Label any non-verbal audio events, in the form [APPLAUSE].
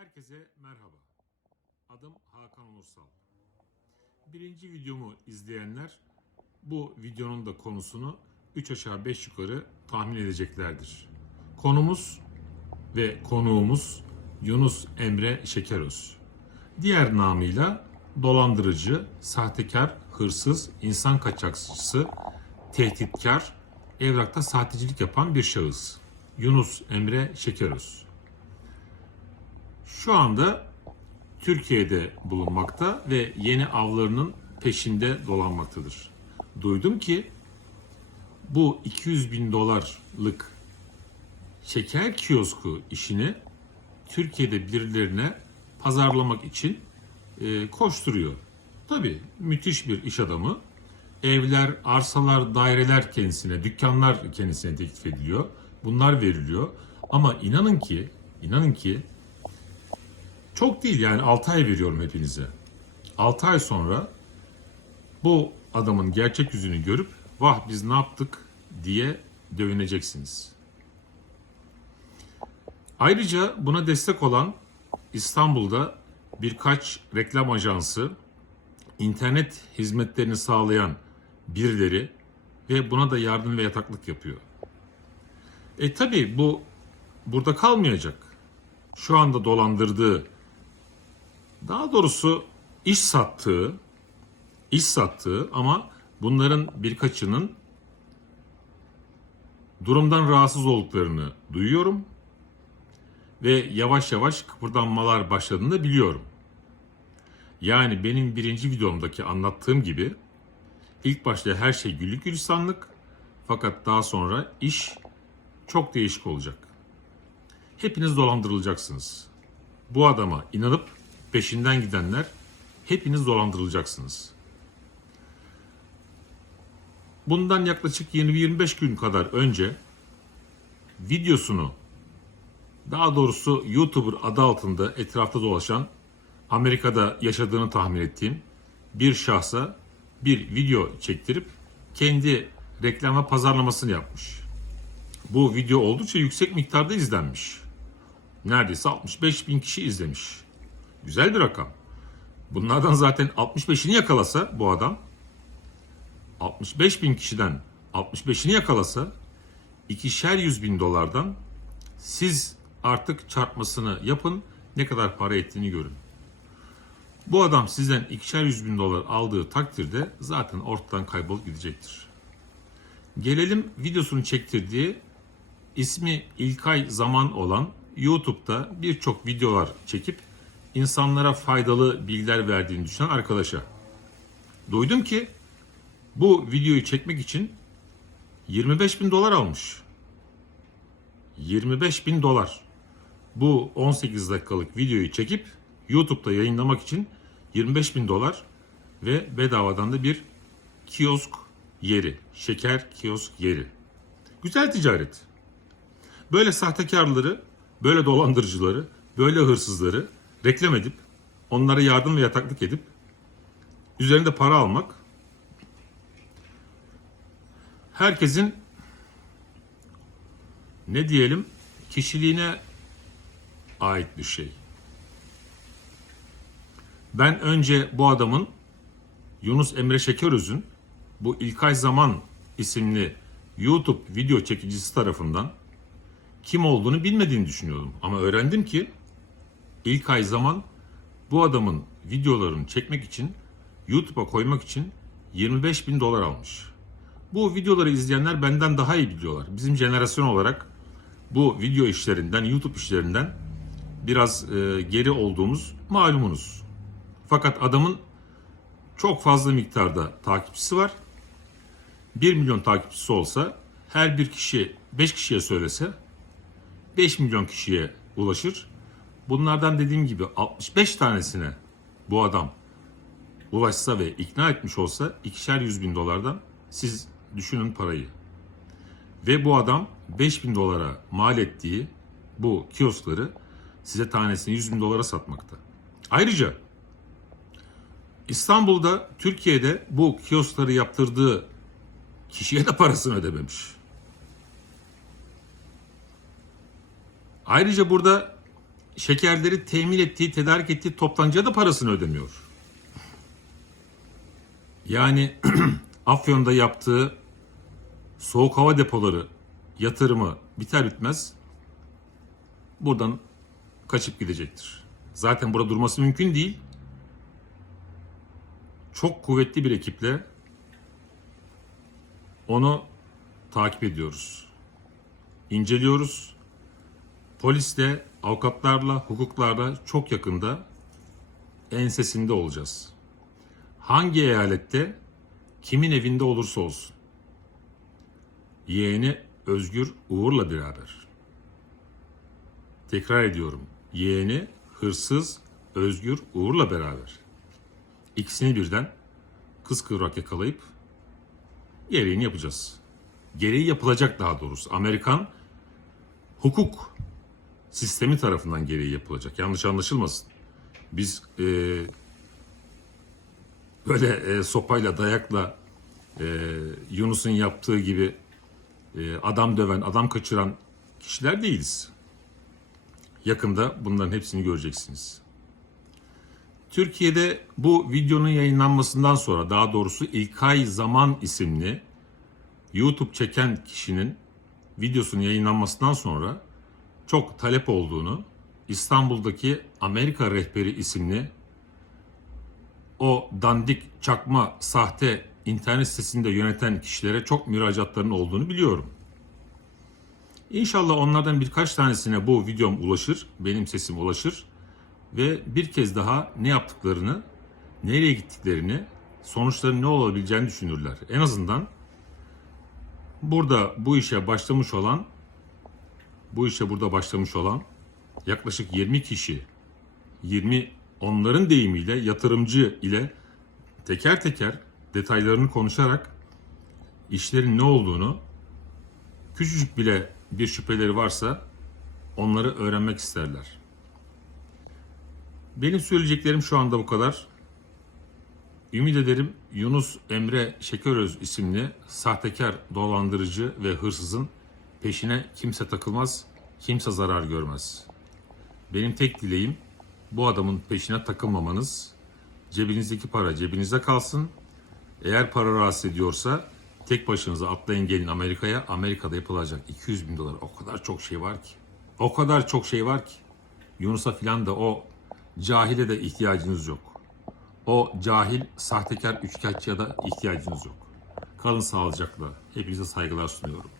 Herkese merhaba. Adım Hakan Onursal. Birinci videomu izleyenler bu videonun da konusunu 3 aşağı 5 yukarı tahmin edeceklerdir. Konumuz ve konuğumuz Yunus Emre Şekeröz. Diğer namıyla dolandırıcı, sahtekar, hırsız, insan kaçakçısı, tehditkar, evrakta sahtecilik yapan bir şahıs. Yunus Emre Şekeröz. Şu anda Türkiye'de bulunmakta ve yeni avlarının peşinde dolanmaktadır. Duydum ki bu 200 bin dolarlık şeker kiosku işini Türkiye'de birilerine pazarlamak için e, koşturuyor. Tabii müthiş bir iş adamı. Evler, arsalar, daireler kendisine, dükkanlar kendisine teklif ediliyor. Bunlar veriliyor. Ama inanın ki, inanın ki çok değil yani 6 ay veriyorum hepinize. 6 ay sonra bu adamın gerçek yüzünü görüp vah biz ne yaptık diye dövüneceksiniz. Ayrıca buna destek olan İstanbul'da birkaç reklam ajansı, internet hizmetlerini sağlayan birileri ve buna da yardım ve yataklık yapıyor. E tabi bu burada kalmayacak. Şu anda dolandırdığı, daha doğrusu iş sattığı, iş sattığı ama bunların birkaçının durumdan rahatsız olduklarını duyuyorum ve yavaş yavaş kıpırdanmalar başladığını biliyorum. Yani benim birinci videomdaki anlattığım gibi ilk başta her şey güllük gülistanlık fakat daha sonra iş çok değişik olacak. Hepiniz dolandırılacaksınız. Bu adama inanıp peşinden gidenler hepiniz dolandırılacaksınız. Bundan yaklaşık 20-25 gün kadar önce videosunu daha doğrusu YouTuber adı altında etrafta dolaşan Amerika'da yaşadığını tahmin ettiğim bir şahsa bir video çektirip kendi reklam ve pazarlamasını yapmış. Bu video oldukça yüksek miktarda izlenmiş. Neredeyse 65 bin kişi izlemiş. Güzel bir rakam. Bunlardan zaten 65'ini yakalasa bu adam 65 bin kişiden 65'ini yakalasa ikişer yüz bin dolardan siz artık çarpmasını yapın ne kadar para ettiğini görün. Bu adam sizden ikişer yüz bin dolar aldığı takdirde zaten ortadan kaybolup gidecektir. Gelelim videosunu çektirdiği ismi İlkay Zaman olan YouTube'da birçok videolar çekip insanlara faydalı bilgiler verdiğini düşünen arkadaşa. Duydum ki bu videoyu çekmek için 25 bin dolar almış. 25 bin dolar. Bu 18 dakikalık videoyu çekip YouTube'da yayınlamak için 25 bin dolar ve bedavadan da bir kiosk yeri, şeker kiosk yeri. Güzel ticaret. Böyle sahtekarları, böyle dolandırıcıları, böyle hırsızları reklam edip, onlara yardım ve yataklık edip, üzerinde para almak, herkesin ne diyelim kişiliğine ait bir şey. Ben önce bu adamın Yunus Emre Şekeröz'ün bu İlkay Zaman isimli YouTube video çekicisi tarafından kim olduğunu bilmediğini düşünüyordum. Ama öğrendim ki İlkay Zaman bu adamın videolarını çekmek için YouTube'a koymak için 25 bin dolar almış. Bu videoları izleyenler benden daha iyi biliyorlar. Bizim jenerasyon olarak bu video işlerinden, YouTube işlerinden biraz e, geri olduğumuz malumunuz. Fakat adamın çok fazla miktarda takipçisi var. 1 milyon takipçisi olsa her bir kişi 5 kişiye söylese 5 milyon kişiye ulaşır. Bunlardan dediğim gibi 65 tanesine bu adam ulaşsa ve ikna etmiş olsa ikişer yüz bin dolardan siz düşünün parayı. Ve bu adam 5 bin dolara mal ettiği bu kioskları size tanesini 100 bin dolara satmakta. Ayrıca İstanbul'da, Türkiye'de bu kioskları yaptırdığı kişiye de parasını ödememiş. Ayrıca burada şekerleri temin ettiği, tedarik ettiği toptancıya da parasını ödemiyor. Yani [CLEARS THROAT] Afyon'da yaptığı soğuk hava depoları yatırımı biter bitmez buradan kaçıp gidecektir. Zaten burada durması mümkün değil. Çok kuvvetli bir ekiple onu takip ediyoruz. İnceliyoruz. Polisle, avukatlarla, hukuklarla çok yakında ensesinde olacağız. Hangi eyalette, kimin evinde olursa olsun. Yeğeni Özgür Uğur'la beraber. Tekrar ediyorum. Yeğeni hırsız Özgür Uğur'la beraber. İkisini birden kız kıvrak yakalayıp gereğini yapacağız. Gereği yapılacak daha doğrusu. Amerikan hukuk sistemi tarafından gereği yapılacak. Yanlış anlaşılmasın. Biz e, böyle e, sopayla, dayakla e, Yunus'un yaptığı gibi e, adam döven, adam kaçıran kişiler değiliz. Yakında bunların hepsini göreceksiniz. Türkiye'de bu videonun yayınlanmasından sonra daha doğrusu İlkay Zaman isimli YouTube çeken kişinin videosunun yayınlanmasından sonra çok talep olduğunu İstanbul'daki Amerika Rehberi isimli o dandik çakma sahte internet sitesini de yöneten kişilere çok müracaatların olduğunu biliyorum. İnşallah onlardan birkaç tanesine bu videom ulaşır, benim sesim ulaşır ve bir kez daha ne yaptıklarını, nereye gittiklerini, sonuçların ne olabileceğini düşünürler. En azından burada bu işe başlamış olan, bu işe burada başlamış olan yaklaşık 20 kişi, 20 onların deyimiyle yatırımcı ile teker teker detaylarını konuşarak işlerin ne olduğunu küçücük bile bir şüpheleri varsa onları öğrenmek isterler. Benim söyleyeceklerim şu anda bu kadar. Ümit ederim Yunus Emre Şekeröz isimli sahtekar, dolandırıcı ve hırsızın peşine kimse takılmaz, kimse zarar görmez. Benim tek dileğim bu adamın peşine takılmamanız, cebinizdeki para cebinizde kalsın. Eğer para rahatsız ediyorsa tek başınıza atlayın gelin Amerika'ya. Amerika'da yapılacak 200 bin dolar. O kadar çok şey var ki. O kadar çok şey var ki. Yunus'a filan da o cahile de ihtiyacınız yok. O cahil, sahtekar, üçkağıtçıya da ihtiyacınız yok. Kalın sağlıcakla. Hepinize saygılar sunuyorum.